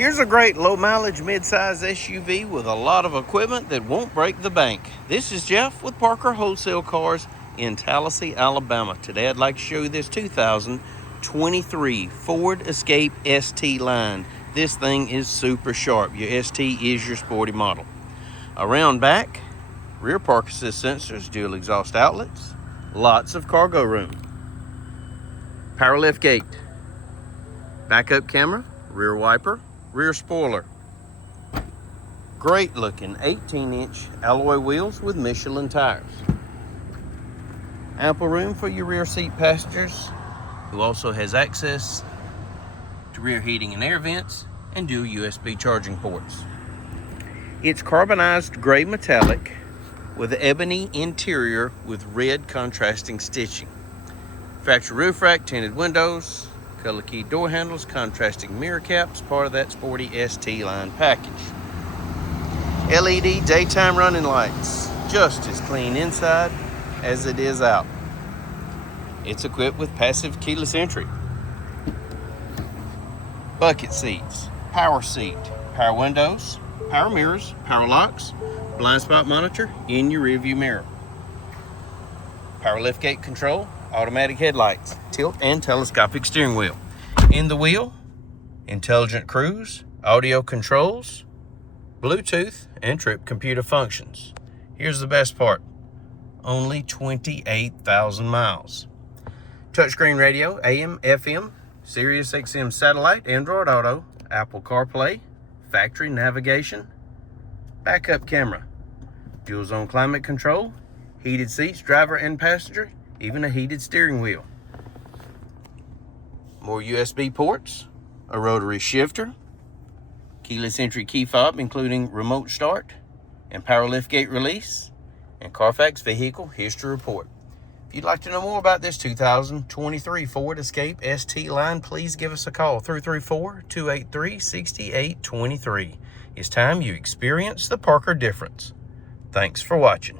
Here's a great low-mileage mid-size SUV with a lot of equipment that won't break the bank. This is Jeff with Parker Wholesale Cars in Tallassee, Alabama. Today I'd like to show you this 2023 Ford Escape ST line. This thing is super sharp. Your ST is your sporty model. Around back, rear park assist sensors, dual exhaust outlets, lots of cargo room. Power lift gate, backup camera, rear wiper, rear spoiler. Great looking 18-inch alloy wheels with Michelin tires. Ample room for your rear seat passengers, who also has access to rear heating and air vents and dual USB charging ports. It's carbonized gray metallic with ebony interior with red contrasting stitching. Factory roof rack, tinted windows, color key door handles, contrasting mirror caps, part of that sporty ST line package. LED daytime running lights, just as clean inside as it is out. It's equipped with passive keyless entry, bucket seats, power seat, power windows, power mirrors, power locks, blind spot monitor in your rearview mirror, power liftgate control, automatic headlights, tilt and telescopic steering wheel. In the wheel, intelligent cruise, audio controls, Bluetooth, and trip computer functions. Here's the best part. Only 28,000 miles. Touchscreen radio, AM, FM, Sirius XM satellite, Android Auto, Apple CarPlay, factory navigation, backup camera, dual zone climate control, heated seats, driver and passenger, even a heated steering wheel. More USB ports, a rotary shifter, keyless entry key fob including remote start and power liftgate release, and Carfax vehicle history report. If you'd like to know more about this 2023 Ford Escape ST line, please give us a call, 334-283-6823. It's time you experience the Parker difference. Thanks for watching.